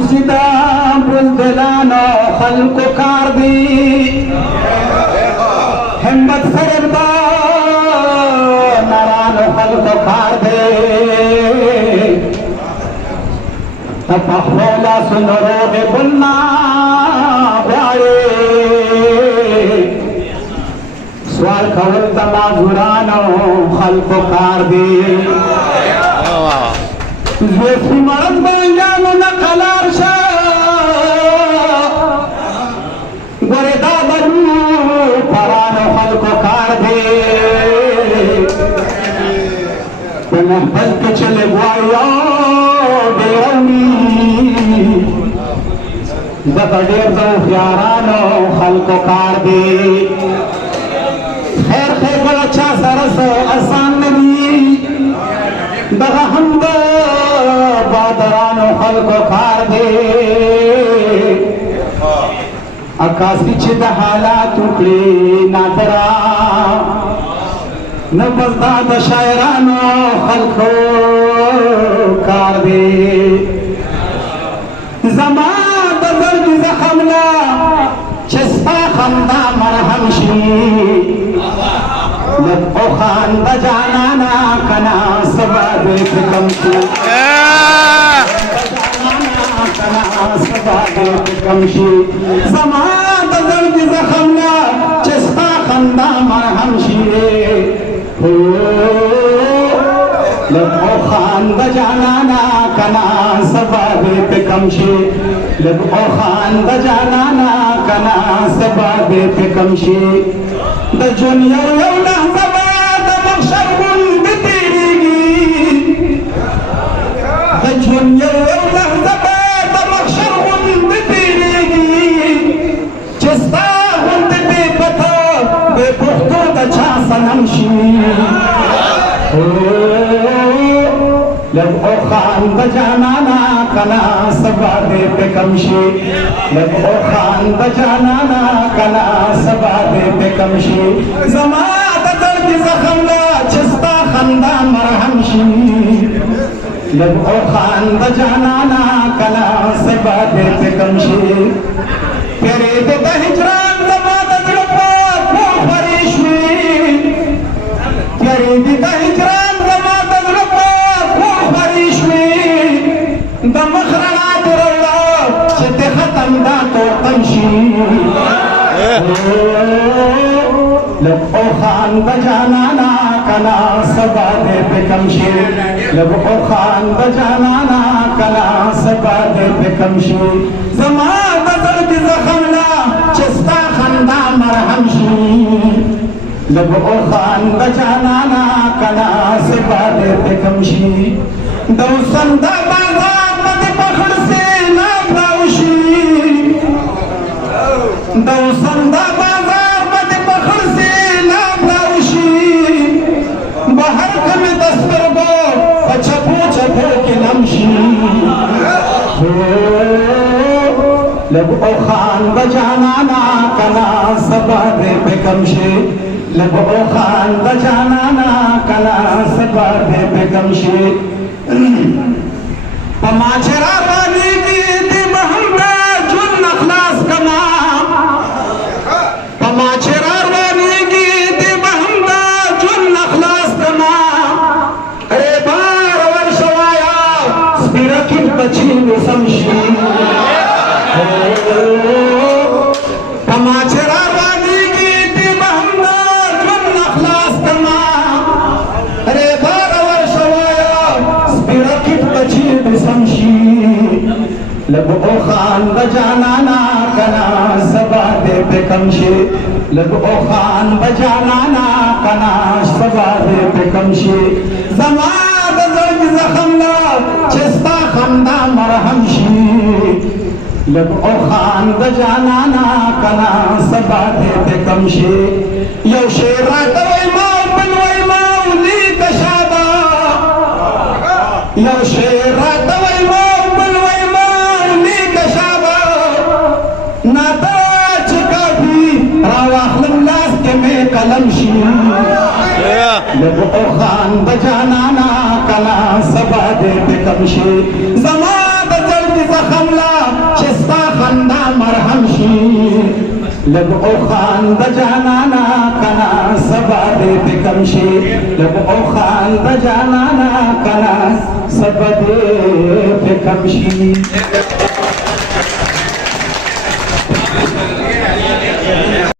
سیدا بزدلانو خلق کار دی همت سردا نرانو خلق کار دی تفحولا سنرو بلنا بیائی سوال کول دما جورانو خلق کار دی زوی مرد بانجانو نقلار شا گوری دابرو پرانو خلق کار دی بمحبت کے چلے گوائیو دیرونی دفع دیر دو خیارانو خلق کار دی خیر خیر بلا اچھا سرس آسان نبی دغا حمد بادرانو خلق کار دے اکاسی چھ دا حالات اکڑی نادرا نبزدہ دا شاعرانو خلق کار دے زمان دا زرد زخملا چستا خمدا مرحم شی لب او خان دا جانانا کنا سبا دیت کم شی کنا سبا دیت کم شی زمان دا زرد زخملا چستا خمدا مرحم شی لب او خان دا جانانا کنا سبا دیت کم شی لب او خان دا جانانا کنا سبا دیت کم شی دا جنیا یو لحظہ دا مخشر گن بتیریگی دا جنیا یو لحظہ دا مخشر گن بتیریگی چستا گن بے پتا بے پختو دا چا سنمشی لب او خان دا جانانا کنا سبا دیت کمشی لب او خان دا جانانا کنا سبا دیت کمشی زمان دا درد زخملا چستا خندا مرحم شی لب او خان دا جانانا کنا سبا دیت کمشی پیرے دا ہجران زمان دا ظلفا کو فریشوی پیرے دا ہجران زمان دا ظلفا کو فریشوی دا مخرنا درولو چت ختم دا تو قمشی لب او خان دا جانانا کنا سبا دیت کمشی لب او خان دا جانانا کنا سبا دیت کمشی زمان دا درد زخملا چستا خندا مرحم شی لب او خان دا جانانا کنا سبا دیت کمشی دو سندا بازار مد پخڑ سے نام داوشی دو سندا بازار مد پخڑ سے نام داوشی بہر کم دستر گو پچھپو چھپو کی نمشی لب او خان بجانانا کنا سبا دیت کمشی لب او خان بجانانا کنا سبا دیت کمشی پماچرا بانی دی محمد جن اخلاص کما پماچرا بانی دی محمد جن اخلاص کما اے بار ورشوایا سپیرکن بچین سمشی پماچرا بانی دی محمد جن اخلاص کما اے بار ورشوایا سپیرکن بچین سمشی لب او خان بجانانا کنا سبا دیت کمشی لب او خان بجانانا کنا سبا دیت کمشی زمان دا زرگ زخملا چستا خمدا مرحم شی لب او خان بجانانا کنا سبا دیت کمشی یو شیر راتا وی ماو بلوی ماو لی کشابا یو شیر راتا وی ماو بلوی ماو لی کشابا ناتا چکا بھی راواخلم لاس کے میں قلم شی لب او خان بجانانا کنا سبا دیت کمشی زمان دا جلد زخم لا چستا خندا مرهم شي لب او خان د جانانا کنا سبا دې پکم شي لب او خان د جانانا کنا سبا دې پکم شي